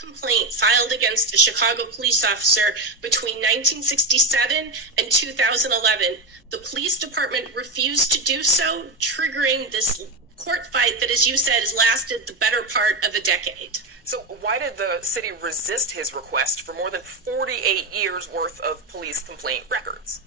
Complaint filed against a Chicago police officer between 1967 and 2011. The police department refused to do so, triggering this court fight that, as you said, has lasted the better part of a decade. So why did the city resist his request for more than 48 years worth of police complaint records?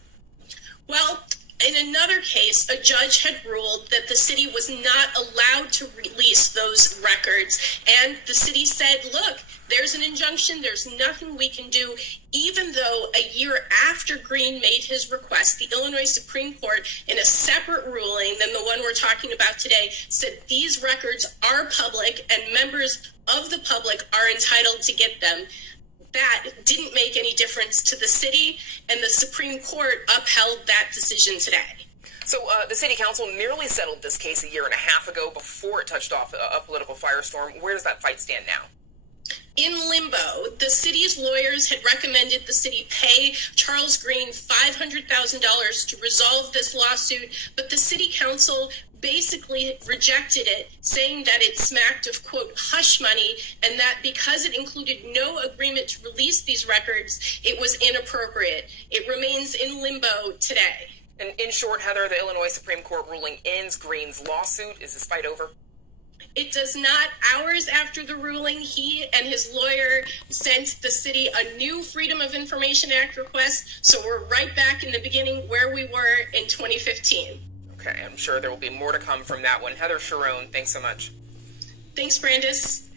Well, in another case, a judge had ruled that the city was not allowed to release those records, and the city said, look, there's an injunction, there's nothing we can do, even though a year after Green made his request, the Illinois Supreme Court, in a separate ruling than the one we're talking about today, said these records are public and members of the public are entitled to get them. That didn't make any difference to the city, and the Supreme Court upheld that decision today. So the city council nearly settled this case a year and a half ago before it touched off a political firestorm. Where does that fight stand now? In limbo. The city's lawyers had recommended the city pay Charles Green $500,000 to resolve this lawsuit, but the city council basically rejected it, saying that it smacked of, quote, hush money, and that because it included no agreement to release these records, it was inappropriate. It remains in limbo today. And in short, Heather, the Illinois Supreme Court ruling ends Green's lawsuit. Is this fight over? It does not. Hours after the ruling, he and his lawyer sent the city a new Freedom of Information Act request, so we're right back in the beginning where we were in 2015. Okay, I'm sure there will be more to come from that one. Heather Cherone, thanks so much. Thanks, Brandis.